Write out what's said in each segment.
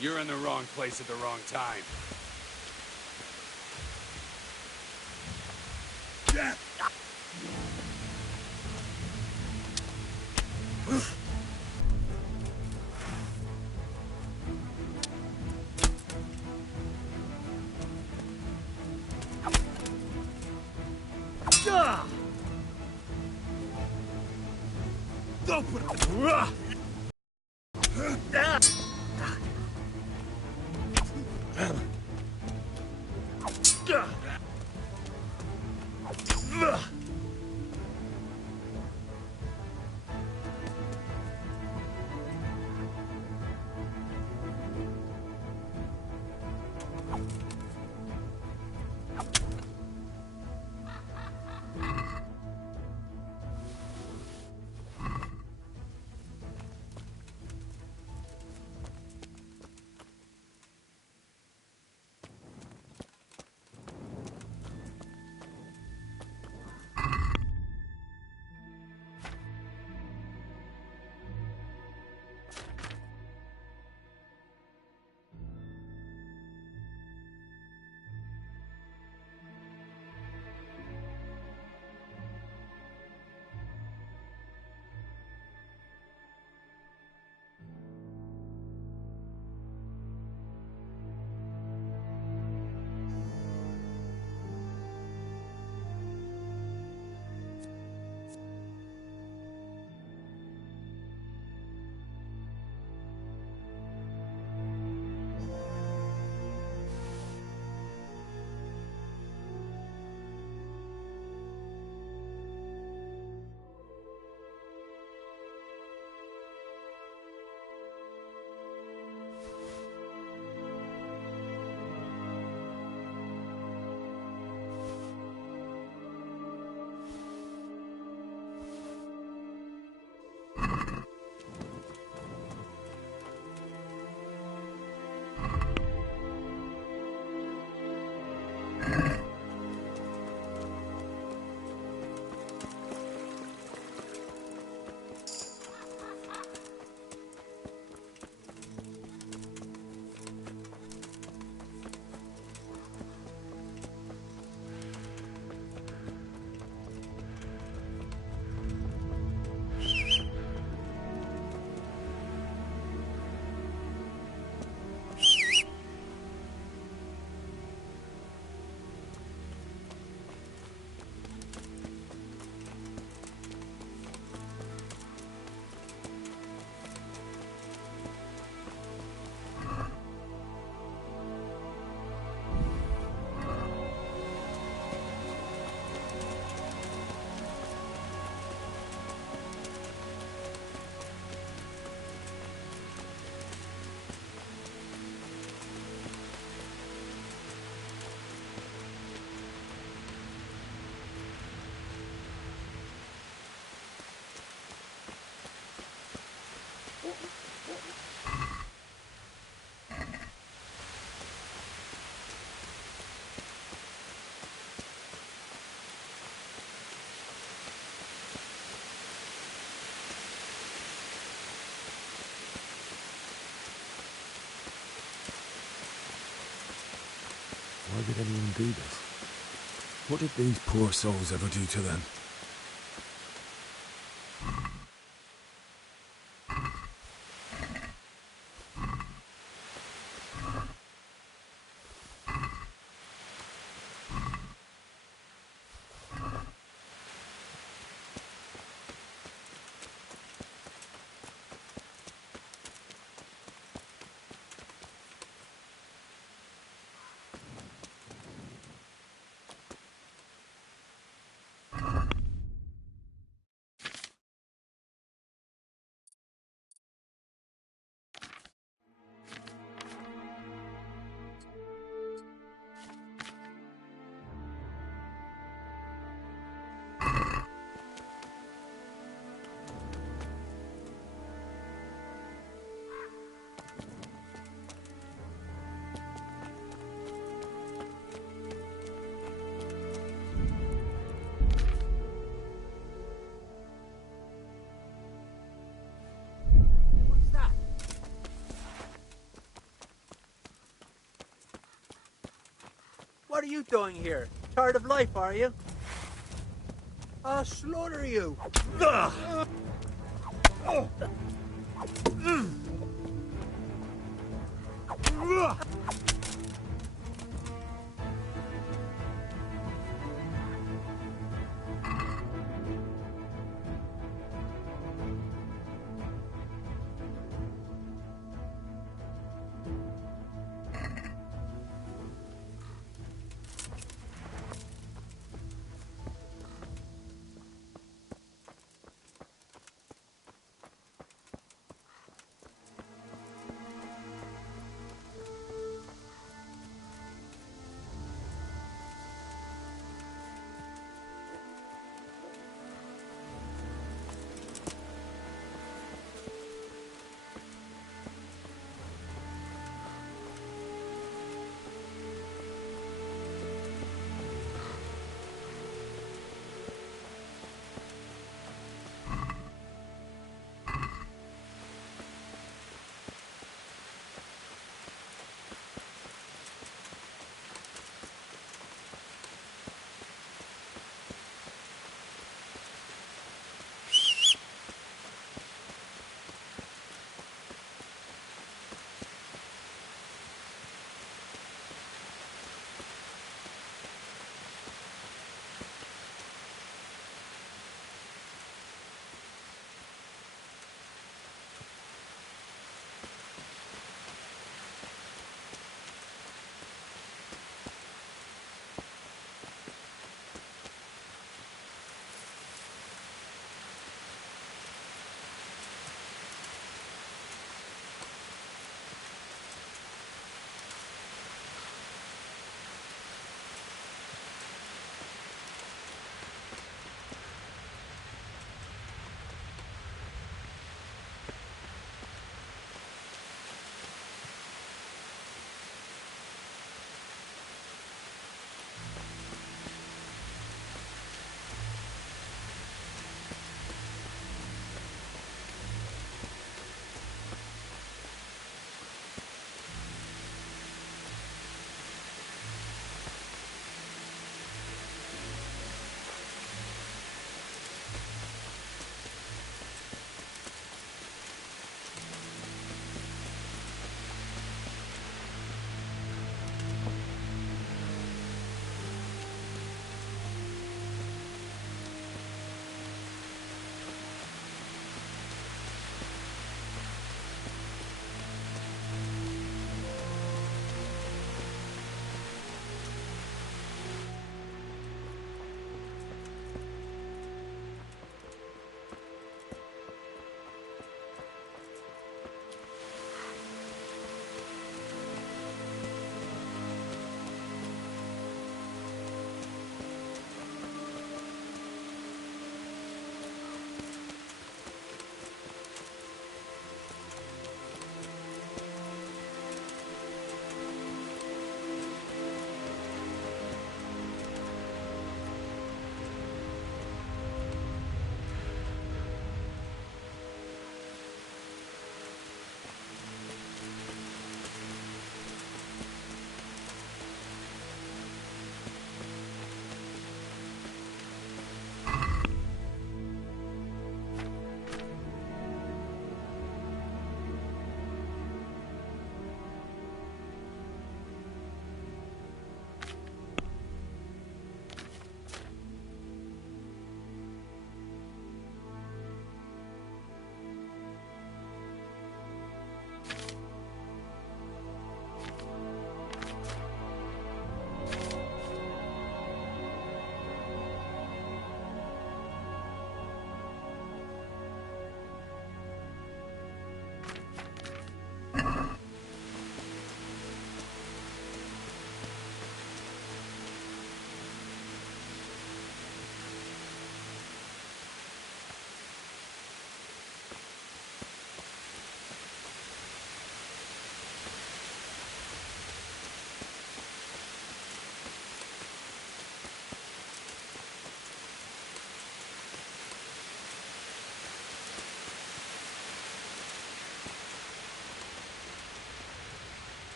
You're in the wrong place at the wrong time. Why did anyone do this? What did these poor souls ever do to them? What are you doing here? Tired of life, are you? I'll slaughter you.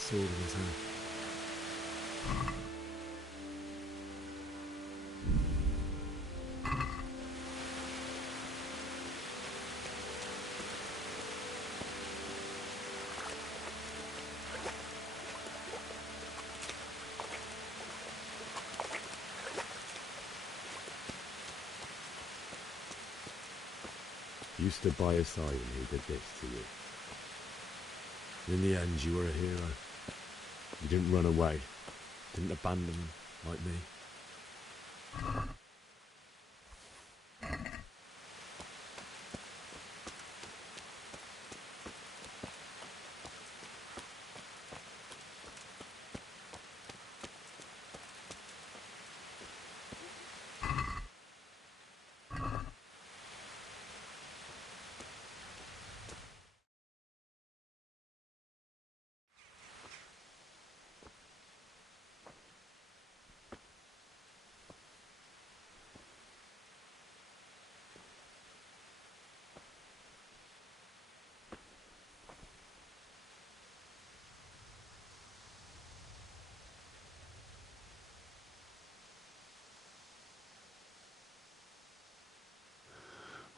sword in his hand. You stood by his side and he did this to you. In the end, you were a hero. You didn't run away. Didn't abandon him like me.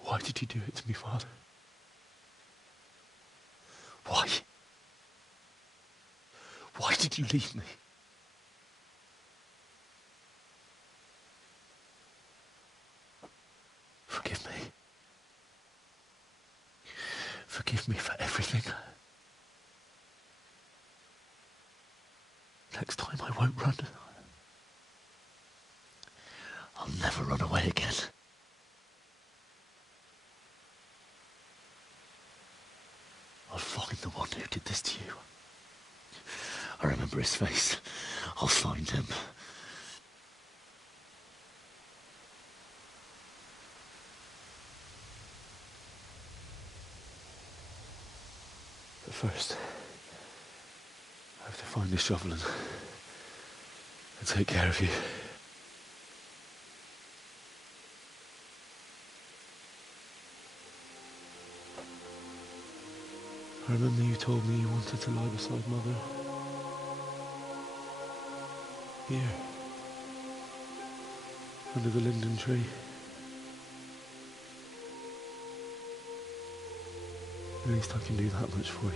Why did you do it to me, Father? Why? Why did you leave me? Forgive me. Forgive me for everything. Next time I won't run. I'll never run away again. I'll find the one who did this to you. I remember his face. I'll find him. But first, I have to find this shovel and take care of you. I remember you told me you wanted to lie beside Mother. Here. Under the linden tree. At least I can do that much for you.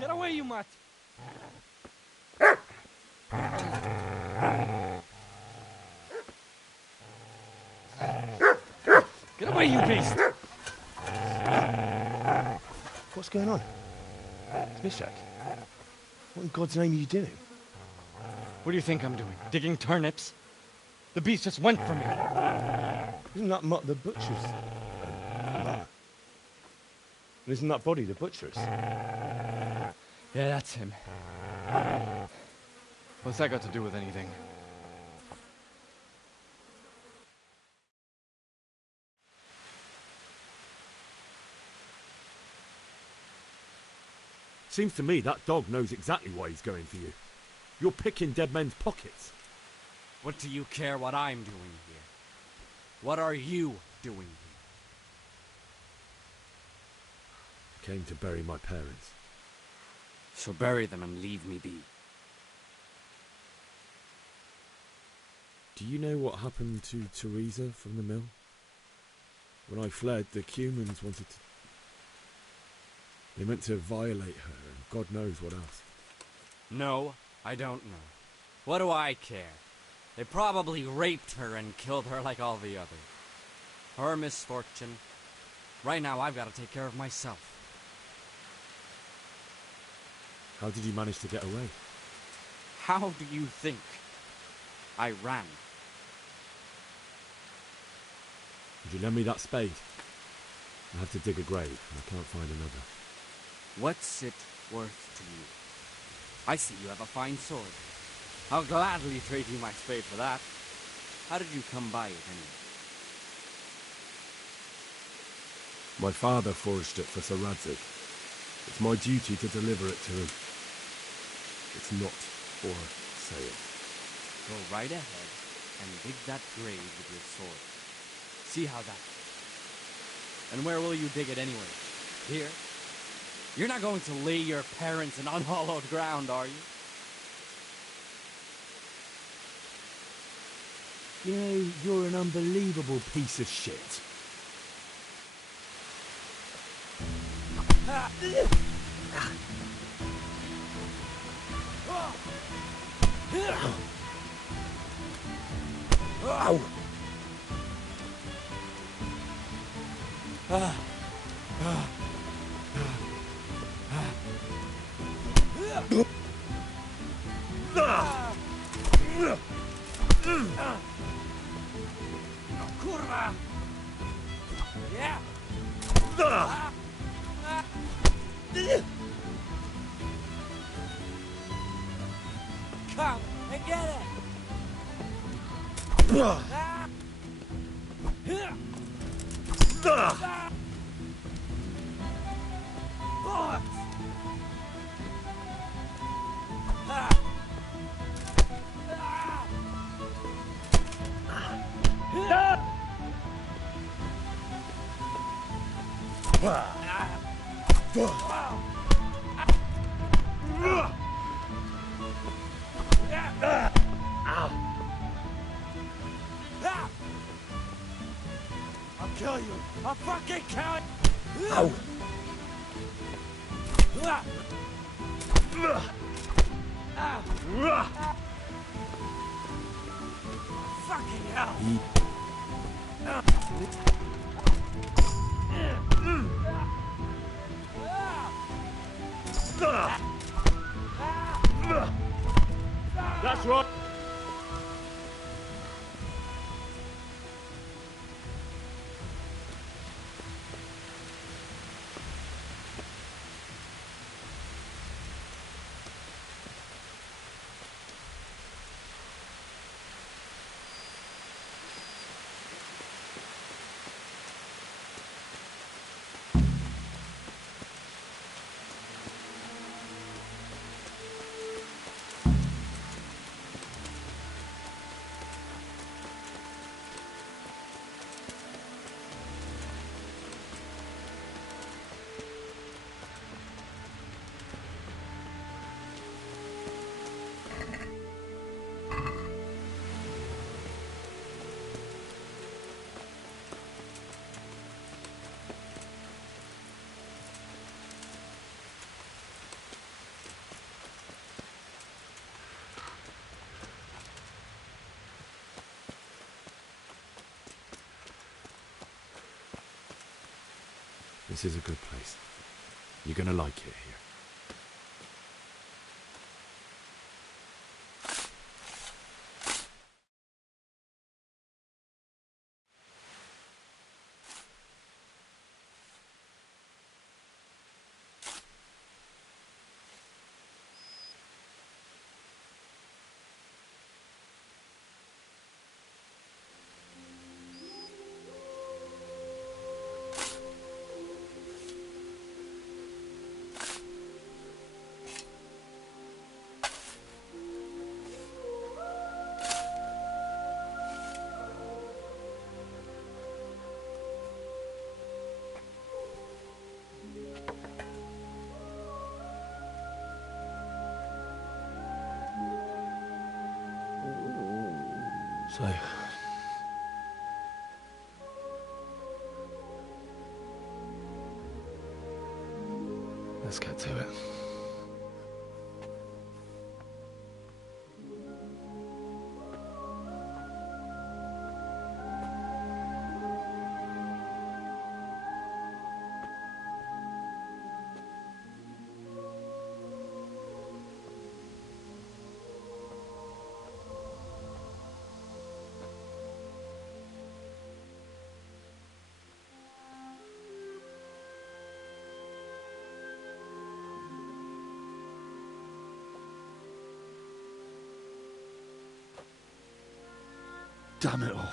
Get away, you mutt! Get away, you beast! What's going on? Miss Jack, what in God's name are you doing? What do you think I'm doing? Digging turnips? The beast just went for me. Isn't that the butcher's? Isn't that body the butcher's? Yeah, that's him. What's that got to do with anything? Seems to me that dog knows exactly why he's going for you. You're picking dead men's pockets. What do you care what I'm doing here? What are you doing here? I came to bury my parents. So bury them and leave me be. Do you know what happened to Teresa from the mill? When I fled, the Cumans wanted to... They meant to violate her, and God knows what else. No, I don't know. What do I care? They probably raped her and killed her like all the others. Her misfortune. Right now, I've got to take care of myself. How did you manage to get away? How do you think? I ran. Would you lend me that spade? I have to dig a grave, and I can't find another. What's it worth to you? I see you have a fine sword. I'll gladly trade you my spade for that. How did you come by it anyway? My father forged it for Sir Radzig. It's my duty to deliver it to him. It's not for sale. Go right ahead and dig that grave with your sword. See how that goes. And where will you dig it anyway? Here? You're not going to lay your parents in unhallowed ground, are you? You know, you're an unbelievable piece of shit. Ow! Kurwa! Yeah! Come and get it! I'll kill you! I'll fucking kill you! Ow! Fucking hell! That's right! This is a good place. You're gonna like it here. So, let's get to it. Damn it all.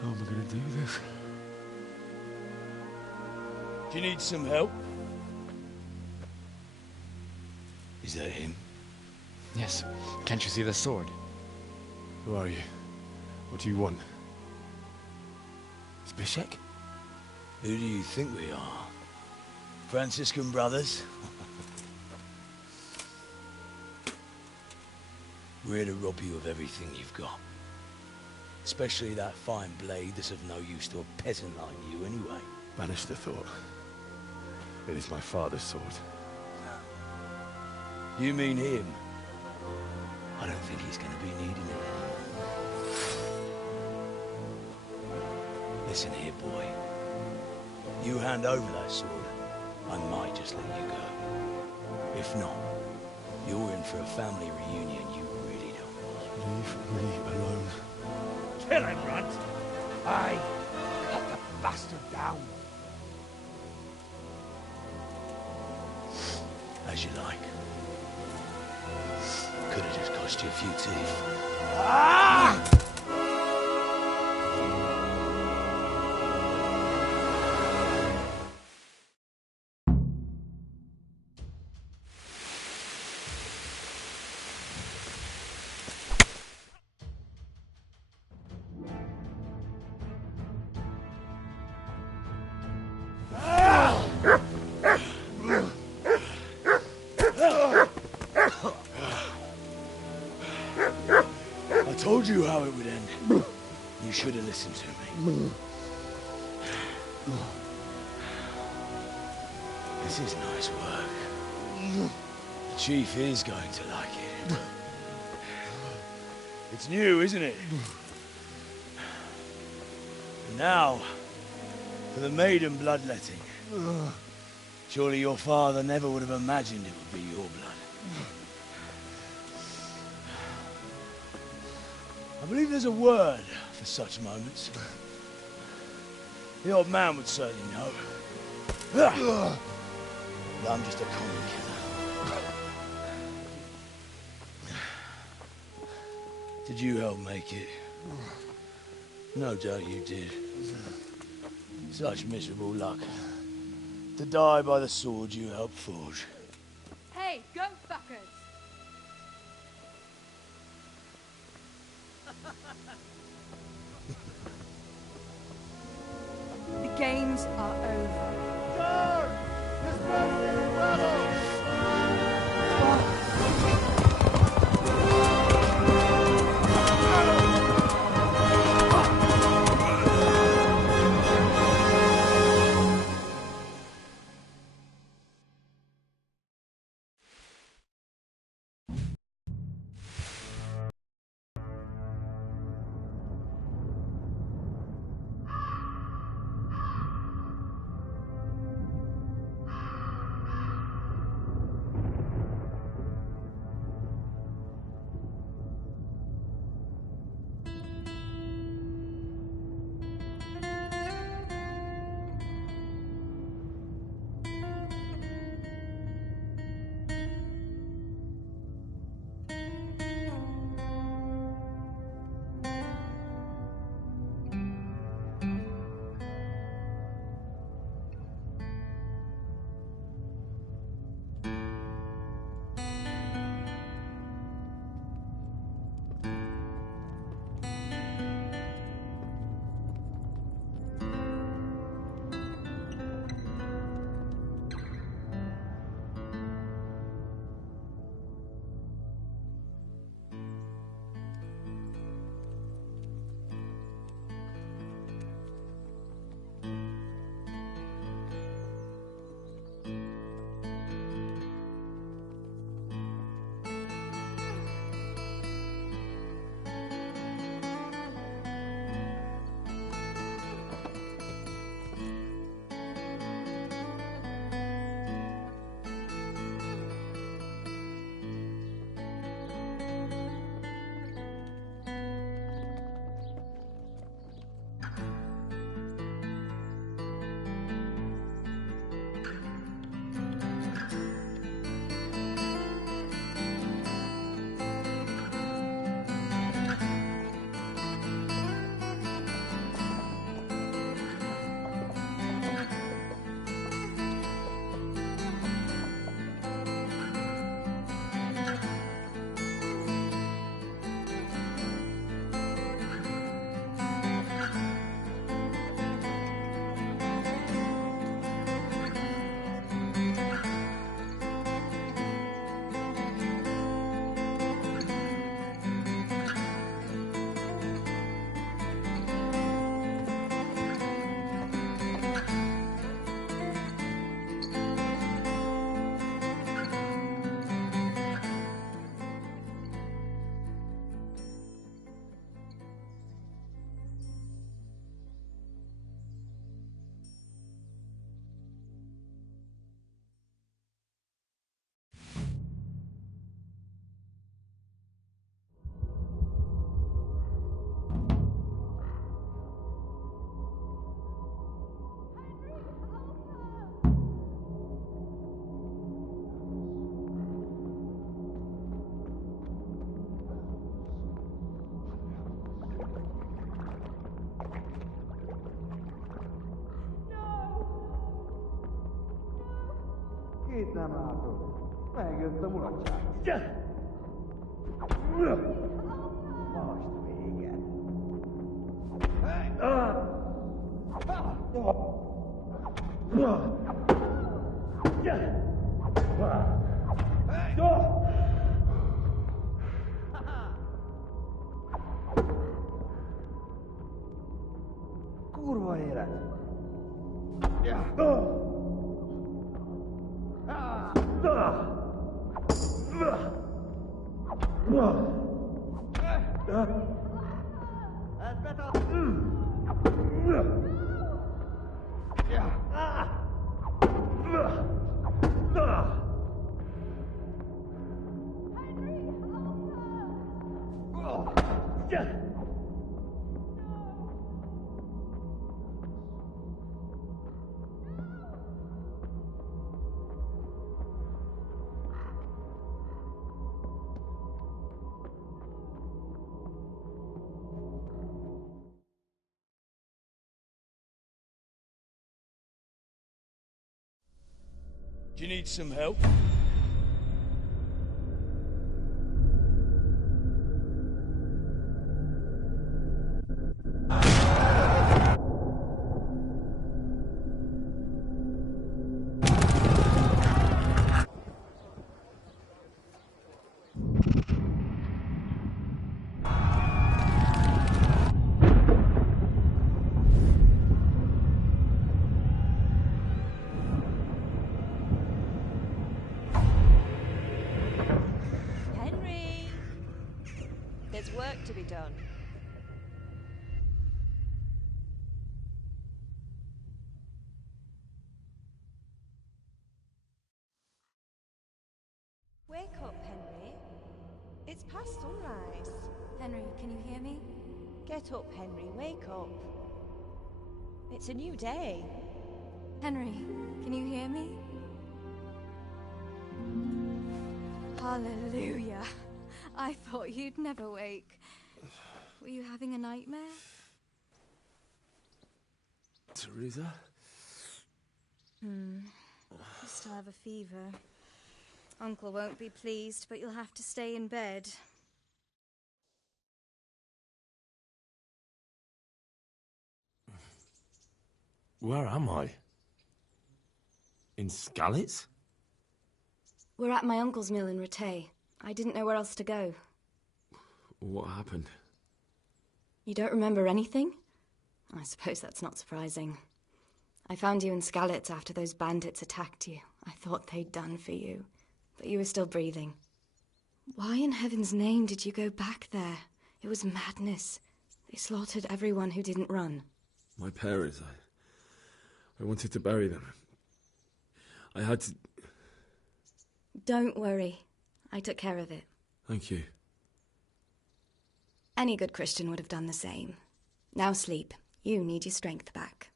How am I going to do this? Do you need some help? Is that him? Yes. Can't you see the sword? Who are you? What do you want? Zbyszek? Who do you think we are? Franciscan brothers? We're here to rob you of everything you've got. Especially that fine blade that's of no use to a peasant like you anyway. Banish the thought. It is my father's sword. You mean him? I don't think he's going to be needing it anymore. Listen here, boy. You hand over that sword, I might just let you go. If not, you're in for a family reunion you really don't want. Leave me alone. Kill him, Runt! Aye, cut the bastard down. As you like. Could have just cost you a few teeth. Ah! I told you how it would end. You should have listened to me. This is nice work. The chief is going to like it. It's new, isn't it? And now, for the maiden bloodletting. Surely your father never would have imagined it would be your blood. I believe there's a word for such moments. The old man would certainly know. But I'm just a common killer. Did you help make it? No doubt you did. Such miserable luck. To die by the sword you helped forge. Hey, go fuckers! The games are over. Két nem látok. Megjöttem uracsát. Most véget. Kurva élet. Ez betal... Do you need some help? There's work to be done. Wake up, Henry. It's past sunrise. Henry, can you hear me? Get up, Henry. Wake up. It's a new day. Henry, can you hear me? Hallelujah. I thought you'd never wake. Were you having a nightmare? Teresa? You still have a fever. Uncle won't be pleased, but you'll have to stay in bed. Where am I? In Skalitz? We're at my uncle's mill in Rattay. I didn't know where else to go. What happened? You don't remember anything? I suppose that's not surprising. I found you in Skalitz after those bandits attacked you. I thought they'd done for you, but you were still breathing. Why in heaven's name did you go back there? It was madness. They slaughtered everyone who didn't run. My parents, I wanted to bury them. I had to... Don't worry. I took care of it. Thank you. Any good Christian would have done the same. Now sleep. You need your strength back.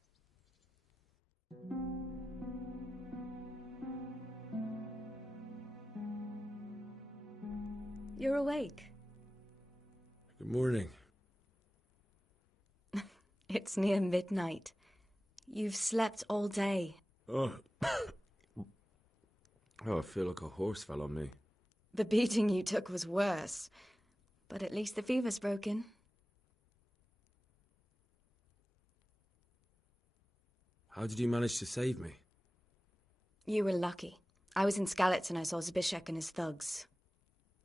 You're awake. Good morning. It's near midnight. You've slept all day. Oh. Oh, I feel like a horse fell on me. The beating you took was worse. But at least the fever's broken. How did you manage to save me? You were lucky. I was in Skalitz and I saw Zbyszek and his thugs.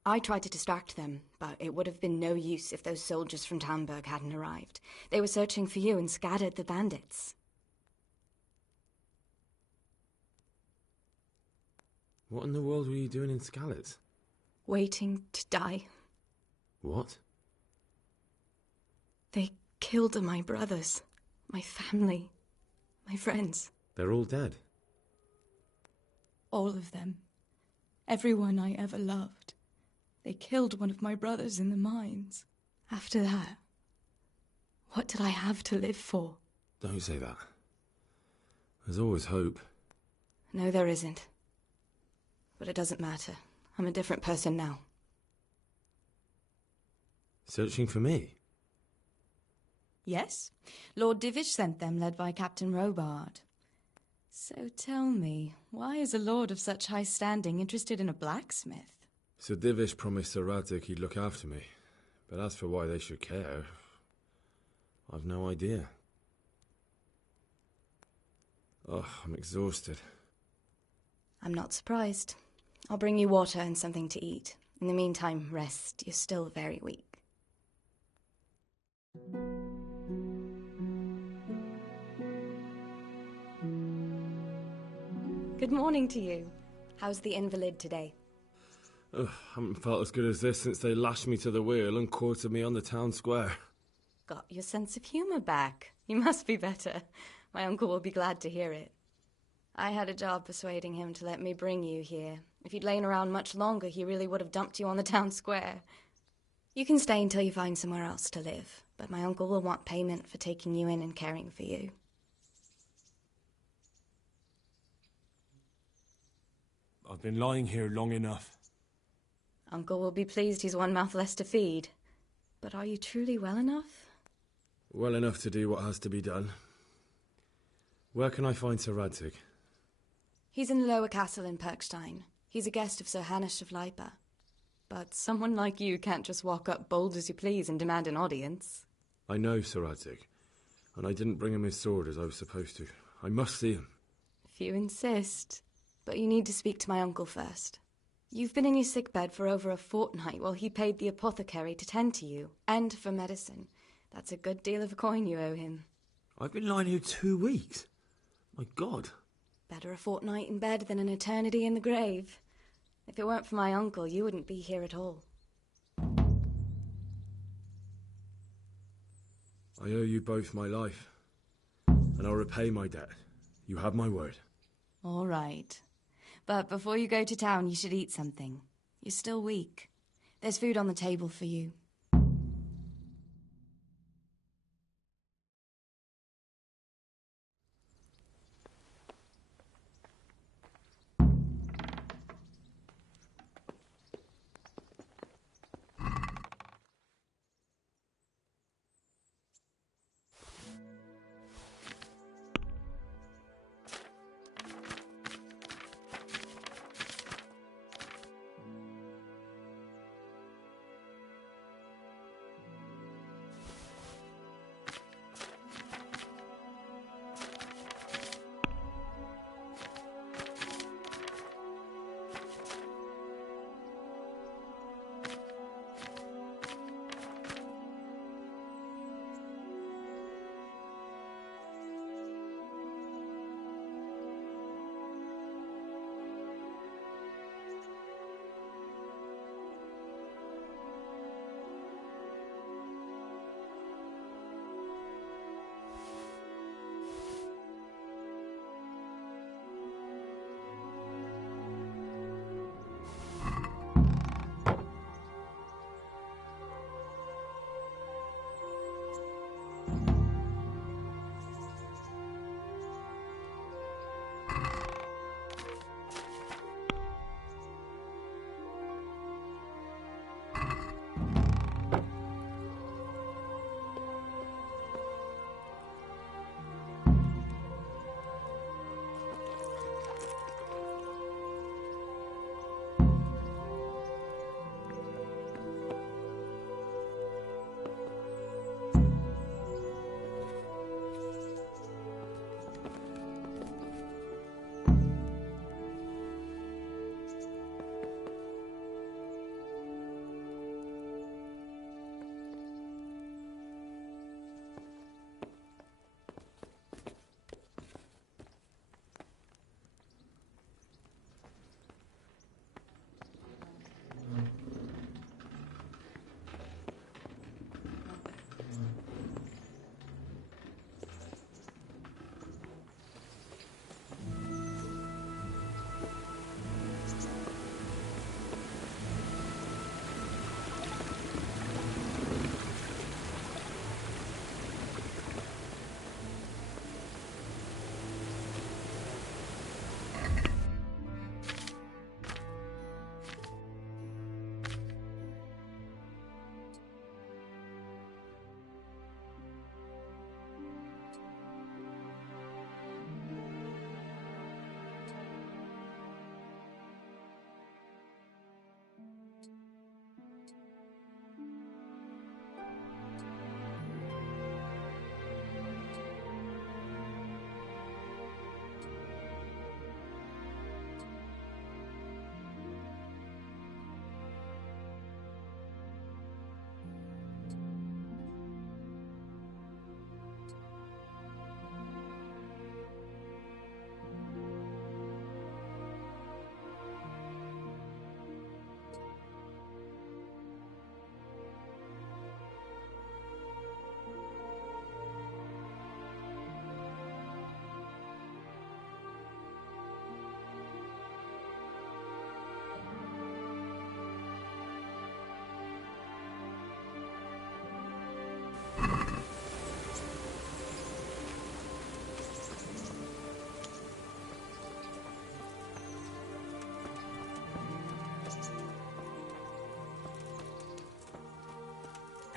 I tried to distract them, but it would have been no use if those soldiers from Talmberg hadn't arrived. They were searching for you and scattered the bandits. What in the world were you doing in Skalitz? Waiting to die. What? They killed my brothers, my family, my friends. They're all dead. All of them. Everyone I ever loved. They killed one of my brothers in the mines. After that, what did I have to live for? Don't say that. There's always hope. No, there isn't. But it doesn't matter. I'm a different person now. Searching for me? Yes. Lord Divish sent them, led by Captain Robard. So tell me, why is a lord of such high standing interested in a blacksmith? Sir Divish promised Sir Radzig he'd look after me, but as for why they should care, I've no idea. Oh, I'm exhausted. I'm not surprised. I'll bring you water and something to eat. In the meantime, rest. You're still very weak. Good morning to you. How's the invalid today? Ugh, haven't felt as good as this since they lashed me to the wheel and quartered me on the town square. Got your sense of humour back. You must be better. My uncle will be glad to hear it. I had a job persuading him to let me bring you here. If you'd lain around much longer, he really would have dumped you on the town square. You can stay until you find somewhere else to live, but my uncle will want payment for taking you in and caring for you. I've been lying here long enough. Uncle will be pleased he's one mouth less to feed. But are you truly well enough? Well enough to do what has to be done. Where can I find Sir Radzig? He's in the lower castle in Perkstein. He's a guest of Sir Hanush of Leipa. But someone like you can't just walk up bold as you please and demand an audience. I know Sir Radzig, and I didn't bring him his sword as I was supposed to. I must see him. If you insist. But you need to speak to my uncle first. You've been in your sickbed for over a fortnight while he paid the apothecary to tend to you, and for medicine. That's a good deal of coin you owe him. I've been lying here 2 weeks. My God. Better a fortnight in bed than an eternity in the grave. If it weren't for my uncle, you wouldn't be here at all. I owe you both my life, and I'll repay my debt. You have my word. All right. But before you go to town, you should eat something. You're still weak. There's food on the table for you.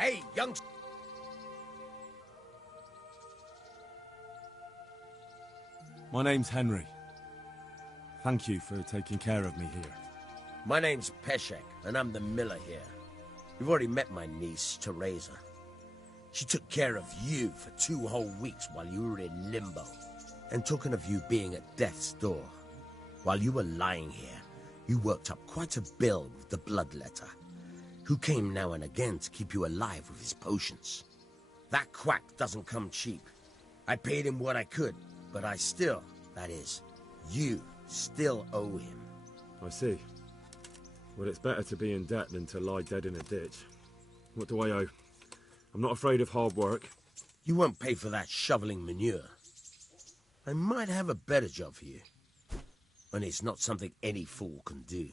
Hey, young... My name's Henry. Thank you for taking care of me here. My name's Peshek, and I'm the miller here. You've already met my niece, Teresa. She took care of you for 2 whole weeks while you were in limbo. And talking of you being at death's door, while you were lying here, you worked up quite a bill with the bloodletter, who came now and again to keep you alive with his potions. That quack doesn't come cheap. I paid him what I could, but I still, that is, you still owe him. I see. Well, it's better to be in debt than to lie dead in a ditch. What do I owe? I'm not afraid of hard work. You won't pay for that shoveling manure. I might have a better job for you. And it's not something any fool can do.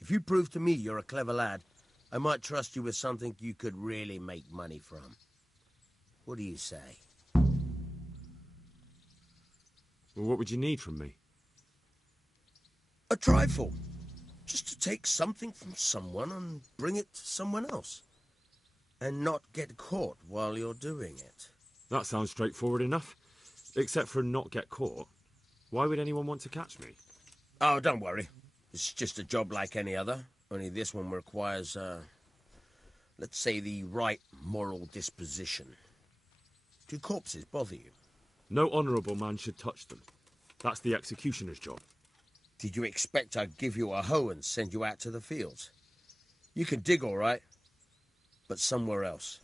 If you prove to me you're a clever lad, I might trust you with something you could really make money from. What do you say? Well, what would you need from me? A trifle. Just to take something from someone and bring it to someone else. And not get caught while you're doing it. That sounds straightforward enough. Except for not get caught. Why would anyone want to catch me? Oh, don't worry. It's just a job like any other. Only this one requires, let's say, the right moral disposition. Do corpses bother you? No honourable man should touch them. That's the executioner's job. Did you expect I'd give you a hoe and send you out to the fields? You can dig all right, but somewhere else.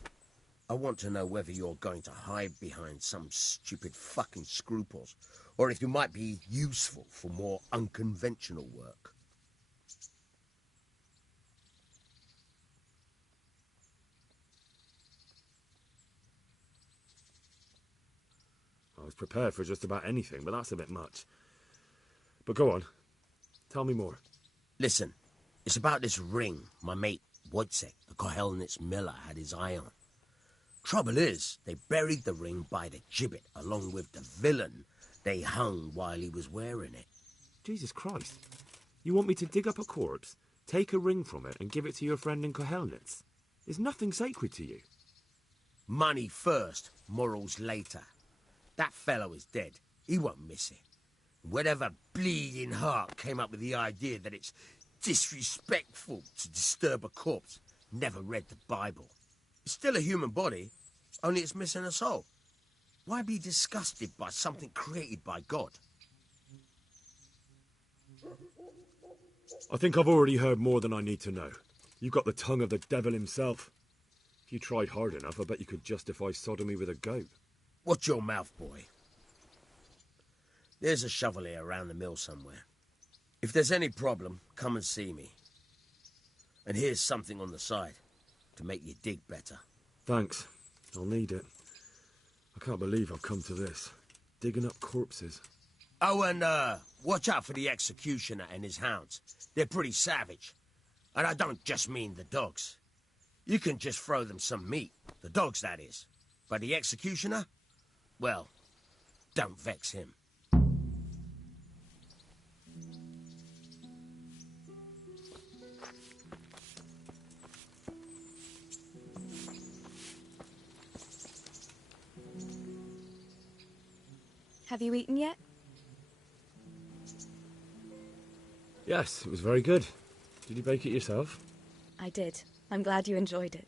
I want to know whether you're going to hide behind some stupid fucking scruples, or if you might be useful for more unconventional work. I was prepared for just about anything, but that's a bit much. But go on. Tell me more. Listen, it's about this ring my mate Wojciech, the Kohelnitz miller, had his eye on. Trouble is, they buried the ring by the gibbet, along with the villain they hung while he was wearing it. Jesus Christ. You want me to dig up a corpse, take a ring from it, and give it to your friend in Kohelnitz? Is nothing sacred to you? Money first, morals later. That fellow is dead. He won't miss it. Whatever bleeding heart came up with the idea that it's disrespectful to disturb a corpse never read the Bible. It's still a human body, only it's missing a soul. Why be disgusted by something created by God? I think I've already heard more than I need to know. You've got the tongue of the devil himself. If you tried hard enough, I bet you could justify sodomy with a goat. Watch your mouth, boy. There's a shovel here around the mill somewhere. If there's any problem, come and see me. And here's something on the side to make you dig better. Thanks. I'll need it. I can't believe I've come to this. Digging up corpses. Oh, and watch out for the executioner and his hounds. They're pretty savage. And I don't just mean the dogs. You can just throw them some meat. The dogs, that is. But the executioner? Well, don't vex him. Have you eaten yet? Yes, it was very good. Did you bake it yourself? I did. I'm glad you enjoyed it.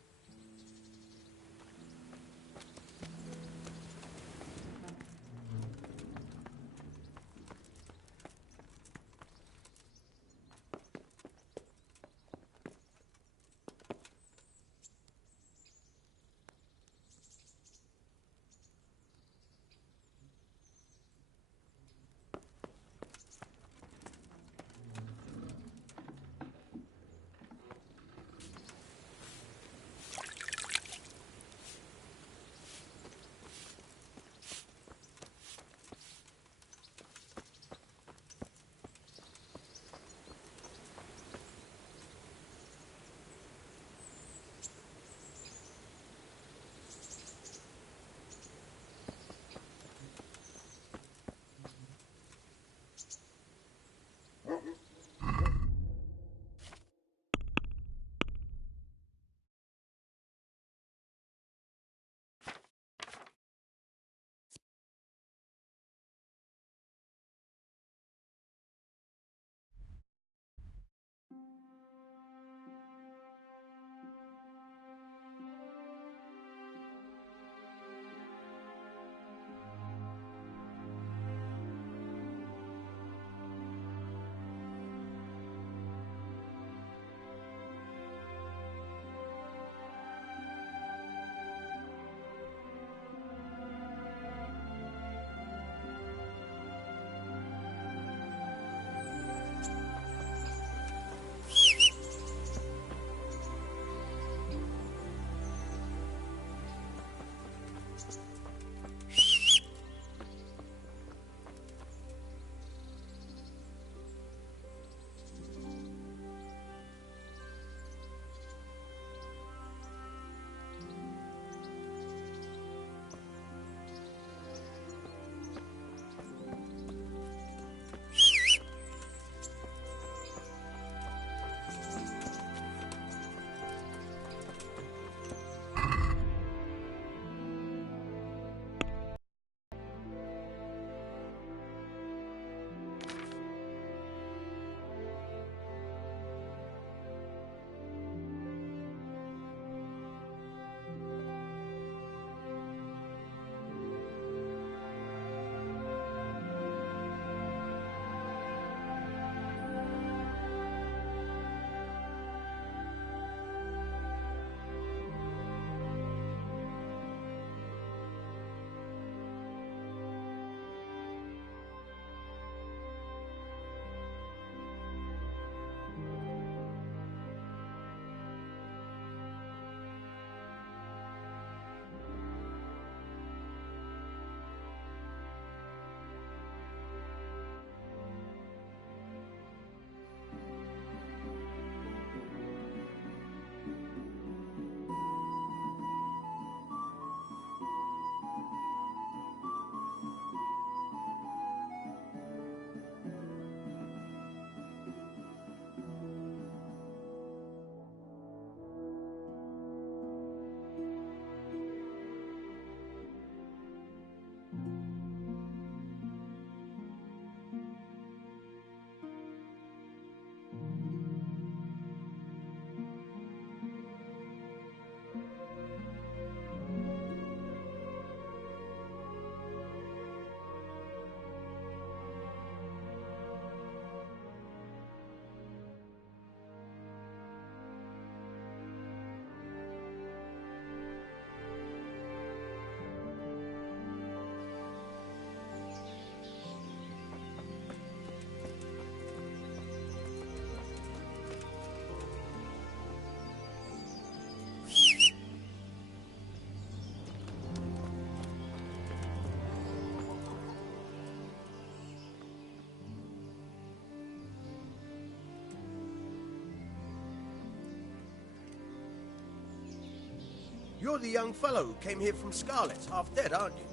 You're the young fellow who came here from Scarlet's, half dead, aren't you?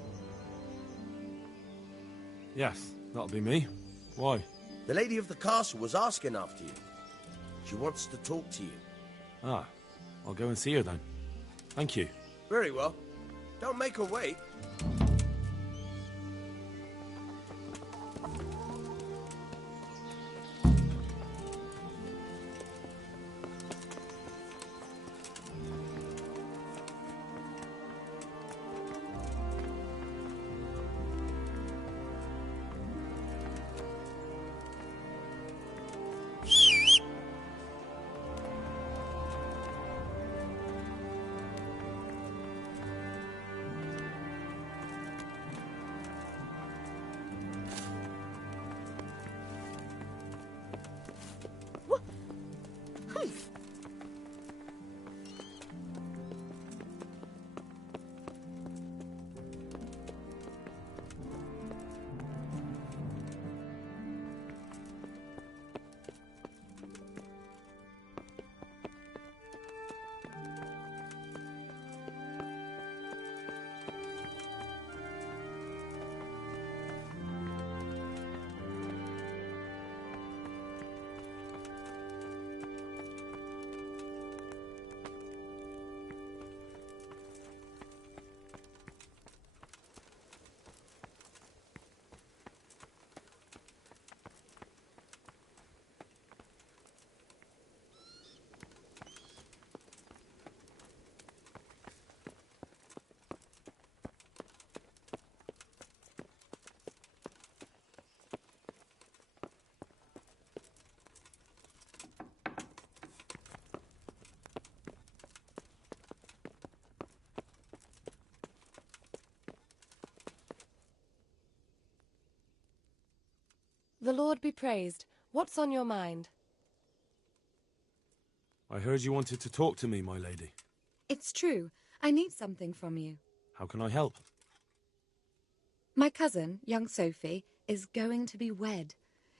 Yes, that'll be me. Why? The lady of the castle was asking after you. She wants to talk to you. Ah, I'll go and see her then. Thank you. Very well. Don't make her wait. The Lord be praised. What's on your mind? I heard you wanted to talk to me, my lady. It's true. I need something from you. How can I help? My cousin, young Sophie, is going to be wed.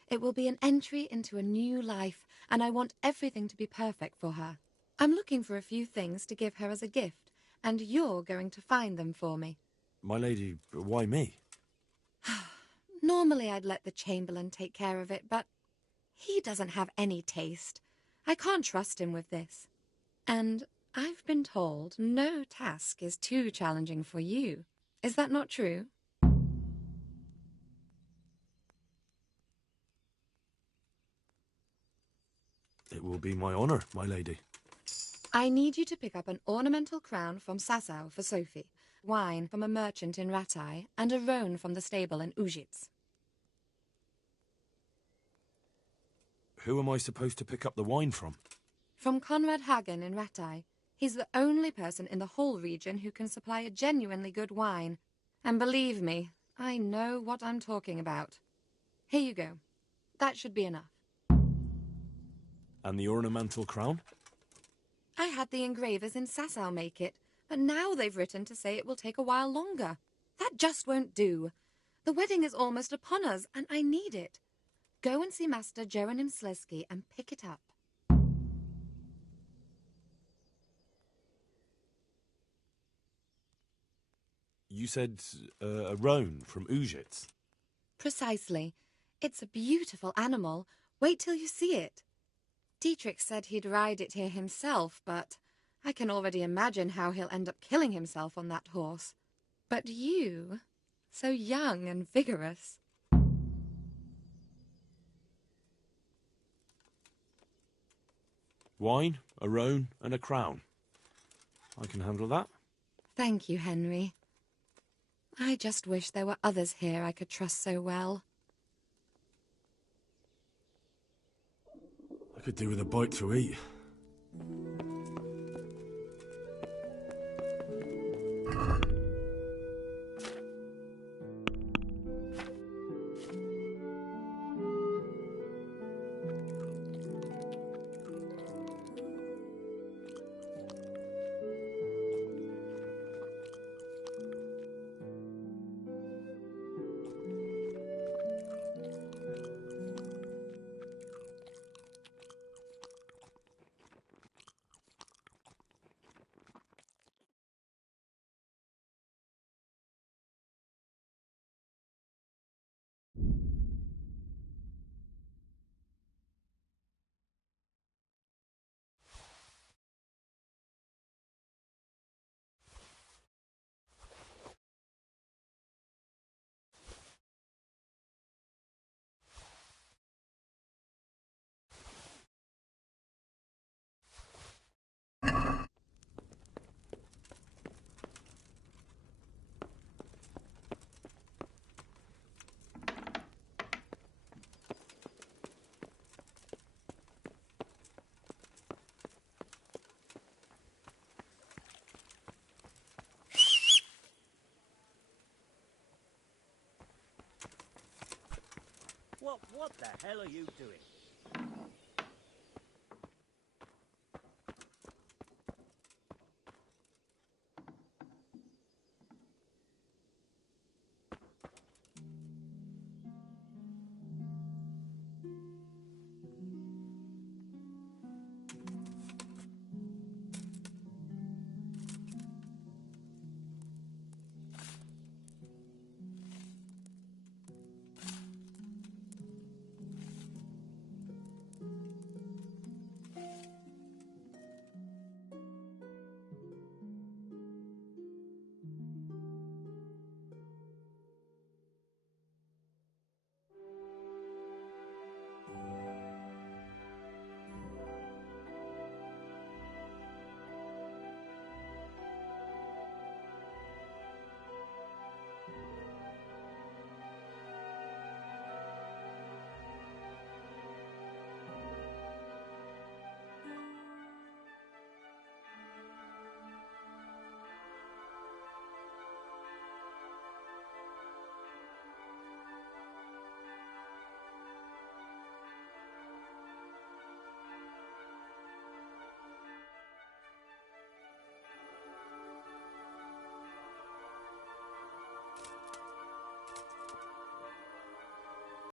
It will be an entry into a new life, and I want everything to be perfect for her. I'm looking for a few things to give her as a gift, and you're going to find them for me. My lady, why me? Normally I'd let the Chamberlain take care of it, but he doesn't have any taste. I can't trust him with this. And I've been told no task is too challenging for you. Is that not true? It will be my honour, my lady. I need you to pick up an ornamental crown from Sasau for Sophie, wine from a merchant in Ratai, and a roan from the stable in Ujits. Who am I supposed to pick up the wine from? From Conrad Hagen in Ratai. He's the only person in the whole region who can supply a genuinely good wine. And believe me, I know what I'm talking about. Here you go. That should be enough. And the ornamental crown? I had the engravers in Sasau make it, but now they've written to say it will take a while longer. That just won't do. The wedding is almost upon us, and I need it. Go and see Master Jeronim Slesky and pick it up. You said a roan from Ujits? Precisely. It's a beautiful animal. Wait till you see it. Dietrich said he'd ride it here himself, but I can already imagine how he'll end up killing himself on that horse. But you, so young and vigorous. Wine, a roan, and a crown. I can handle that. Thank you, Henry. I just wish there were others here I could trust so well. I could do with a bite to eat. What the hell are you doing?